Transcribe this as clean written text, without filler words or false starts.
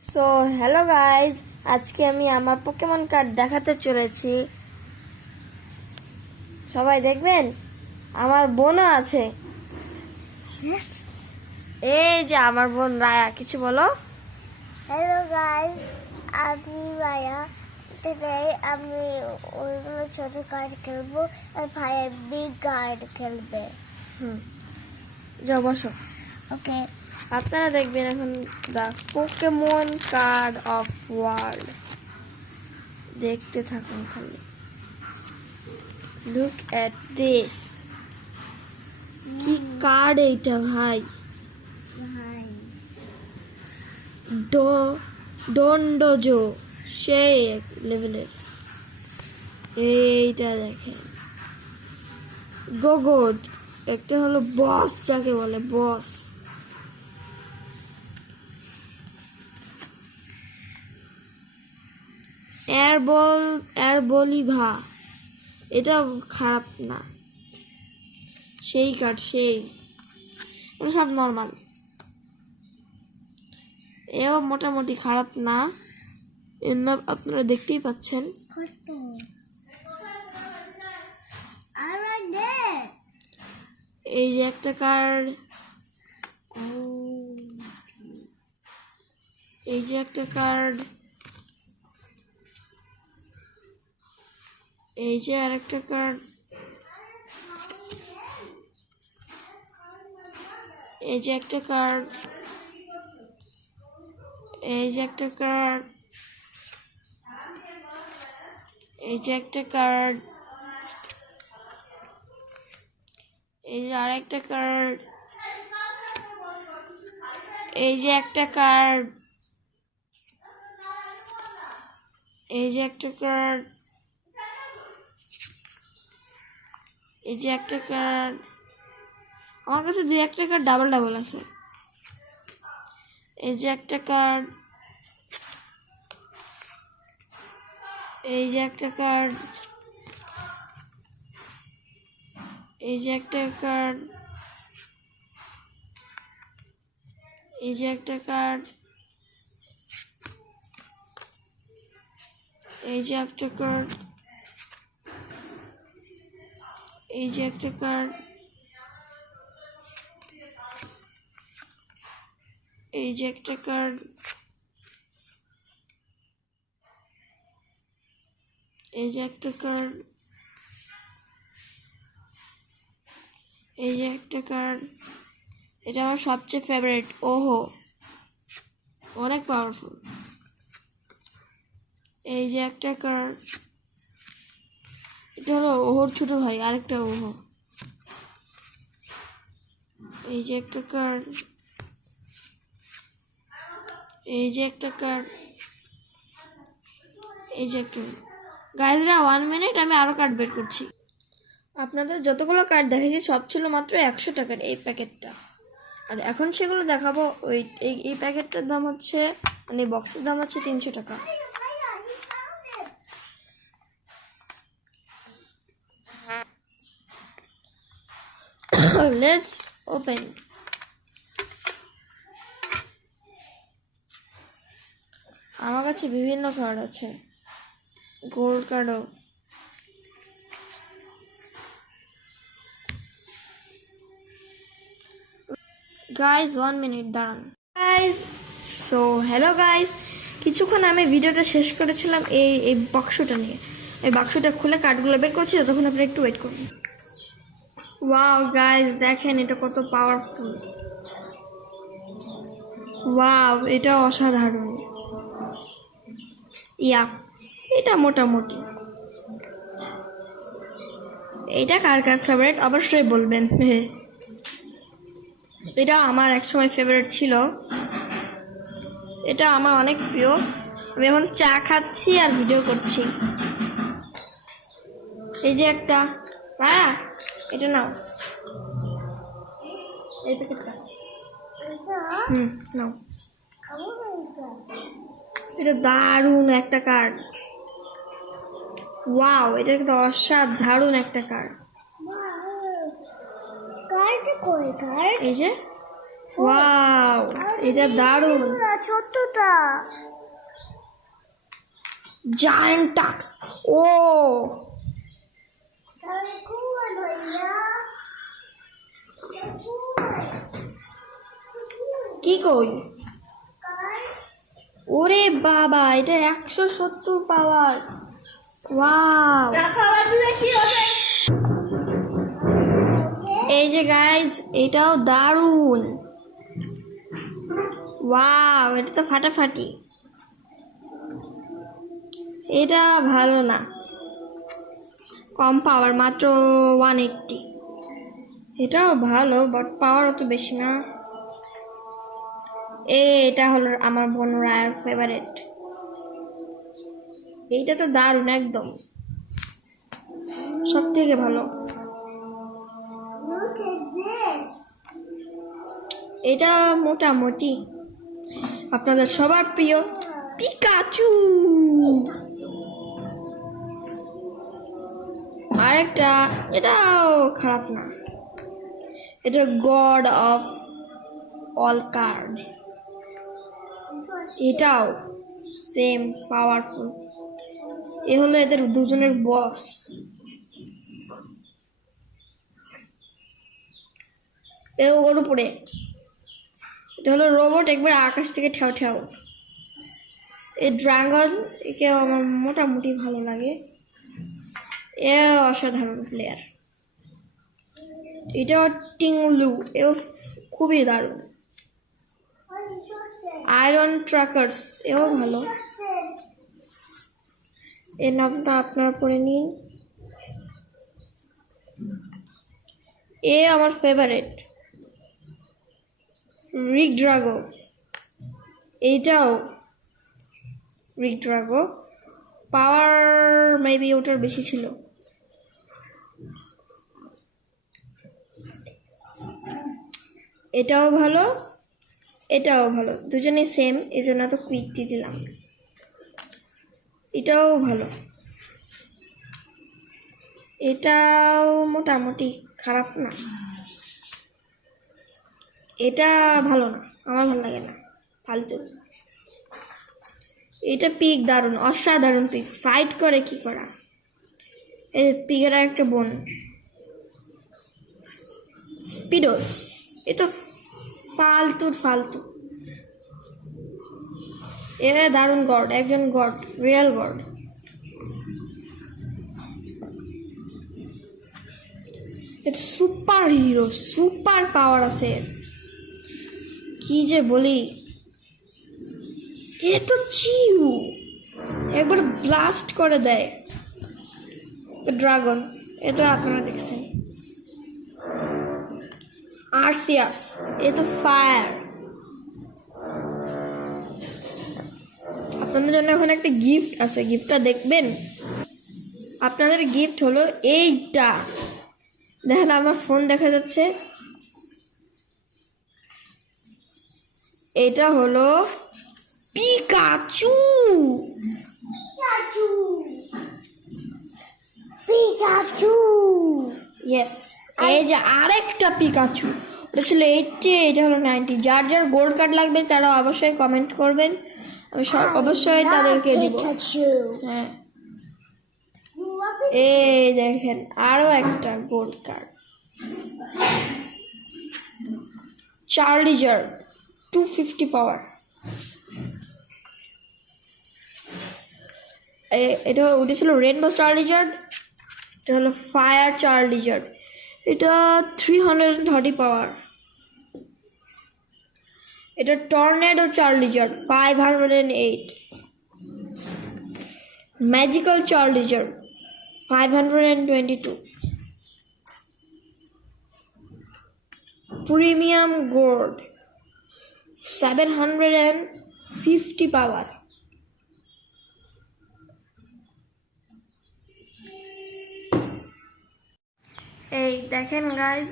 So hello guys, আজকে আমি আমার পোকেমন কার্ড দেখাতে চলেছি। সবাই দেখবেন, আমার বোনও আছে। এই যে আমার বোন রায়া, কিছু বলো। হ্যালো গাইস, আমি মায়া। টুডে আমি ওইগুলো ছোট কার্ড খেলবো আর ভাই বিগ কার্ড খেলবে। যাও বসো। ওকে, আপনারা দেখবেন এখন the Pokemon card of world. দেখতে থাকুন খালি। Look at this. কি কার্ড এইটা ভাই! ভাই ডন্ডোজো সেই এক লেভেলের। এইটা দেখেন, গোগোড একটা হলো বস, যাকে বলে বস। এয়ারবলিভা, এটা খারাপ না, সেই কার্ড সেই, এটা সব নর্মাল। এও মোটামুটি খারাপ না, এর নাম আপনারা দেখতেই পাচ্ছেন। কষ্ট আর দে এই যে একটা কার্ড, এই যে একটা কার্ড, এই যে আরেকটা কার্ড, এই যে একটা কার্ড, এই যে একটা কার্ড, এই যে একটা কার্ড, এই যে আরেকটা কার্ড, এই যে একটা কার্ড, এই যে একটা কার্ড, এই যে একটা কার্ড। আমার কাছে দুই একটা কার্ড ডাবল ডাবল আছে। এই যে একটা কার্ড, এই যে একটা কার্ড, এই যে একটা কার্ড, এই যে একটা কার্ড, এই যে একটা কার্ড, এই যে একটা কার্ড, এই যে একটা কার্ড, এই যে একটা কার্ড, এই যে একটা কার্ড। এটা আমার সবচেয়ে ফেভারিট, ওহো, অনেক পাওয়ারফুল। এই যে একটা কার্ড, এটা হলো ওহোর ছোট ভাই, আরেকটা ওহো। এই যে একটা কার্ড, এই যে একটা কার্ড, এই যে একটা। গাইজরা 1 মিনিট, আমি আরো কার্ড বের করছি। আপনাদের যতগুলো কার্ড দেখেছি সব ছিল মাত্র 100 টাকার এই প্যাকেটটা, আর এখন সেগুলো দেখাবো। ওই এই প্যাকেটটার দাম হচ্ছে, মানে বক্সের দাম হচ্ছে 300 টাকা। Let's open. আমার কাছে বিভিন্ন কার্ড আছে, গোল্ড কার্ডও। গাইজ 1 মিনিট দাঁড়ান। গাইজ, সো হ্যালো গাইজ, কিছুক্ষণ আমি ভিডিওটা শেষ করেছিলাম এই বাক্সটা নিয়ে। এই বাক্সটা খুলে কার্ডগুলো বের করছি, তখন আপনারা একটু ওয়েট করুন। ওয়াও গাইজ, দেখেন এটা কত পাওয়ারফুল। ওয়াও, এটা অসাধারণ। ইয়া, এটা মোটামুটি। এটা কার কার ফেভারিট অবশ্যই বলবেন। এটা আমার একসময় ফেভারিট ছিল, এটা আমার অনেক প্রিয়। আমি এখন চা খাচ্ছি আর ভিডিও করছি। এই যে একটা, হ্যাঁ এটা নাও, এই প্যাকেটটা। নাও, এটা দারুণ একটা কার্ড। ওয়াও, এটা কিন্তু অসাধারণ একটা কার্ড। কার্ড কই কার্ড? এই যে ওয়াও, এটা দারুণ। ছোটটা জায়ান্ট টাক্স। ও কি কই, ওরে বাবা, এটা 170 পাওয়ার। ওয়াও, এই যে গাইজ, এটাও দারুণ। ওয়াও, এটা তো ফাটাফাটি। এটা ভালো না, কম পাওয়ার, মাত্র 180। এটাও ভালো, বাট পাওয়ার অত বেশি না। এটা হলো আমার বোন রায়ের ফেভারিট। এইটা তো দারুণ, একদম সব থেকে ভালো। এটা মোটামুটি আপনাদের সবার প্রিয় পিকাচু। আরেকটা, এটাও খারাপ না, এটা গড অফ অল কার্ড। এটাও সেম পাওয়ারফুল। এ হলো এদের দুজনের বস। এ ওর উপরে, এটা হলো রোবট, একবার আকাশ থেকে ঠেও ঠেও। এই ড্রাগন, একেও আমার মোটামুটি ভালো লাগে। এ অসাধারণ প্লেয়ার। এটাও টিংলু, এও খুবই দারুণ। আয়রন ট্রাকার্স, এও ভালো। এর নামটা আপনারা পড়ে নিন। এ আমার ফেভারিট, রিক ড্রাগো। এইটাও রিক ড্রাগো, পাওয়ার মেবি ওটার বেশি ছিল। এটাও ভালো, এটাও ভালো, দুজনেই সেম, এই জন্য তো কুইক দিয়ে দিলাম। এটাও ভালো, এটাও মোটামুটি খারাপ না। এটা ভালো না, আমার ভালো লাগে না, ফালতু। এটা পিক দারুণ, অসাধারণ পিক, ফাইট করে কি করা। এই পিকের আর একটা বোন স্পিডোস, এ তো ফালতুর ফালতু। এরা দারুণ গড, একজন গড, রিয়েল গড। এটা সুপার হিরো, সুপার পাওয়ার আছে, কি যে বলি। এ তো চিউ, একবার ব্লাস্ট করে দেয়। ড্রাগন, এটা আপনারা দেখছেন। আর্সিয়াস, এ তো ফায়ার। আপনাদের জন্য এখন একটা গিফট আছে, গিফটটা দেখবেন। আপনাদের গিফট হলো এইটা, দেখেন আমার ফোন দেখা যাচ্ছে। এটা হলো পিকাচু। পিকাচু ইয়েস, এই যে আরেকটা পিকাচু, ওটা ছিল 80, এটা হলো 90। যার যার গোল্ড কার্ড লাগবে তারা অবশ্যই কমেন্ট করবেন, আমি অবশ্যই তাদেরকে দিব। হ্যাঁ, এই দেখেন আরো একটা গোল্ড কার্ড, চার্লিজার 250 পাওয়ার। এটা ওটা ছিল রেনবো চার্লিজার, এটা হলো ফায়ার চার্লিজার, এটা 330 পাওয়ার। এটা টর্নেডো চার্লিজার 508, ম্যাজিক্যাল চার্লিজার 522, প্রিমিয়াম গোল্ড 750 পাওয়ার। এই দেখেন গাইজ,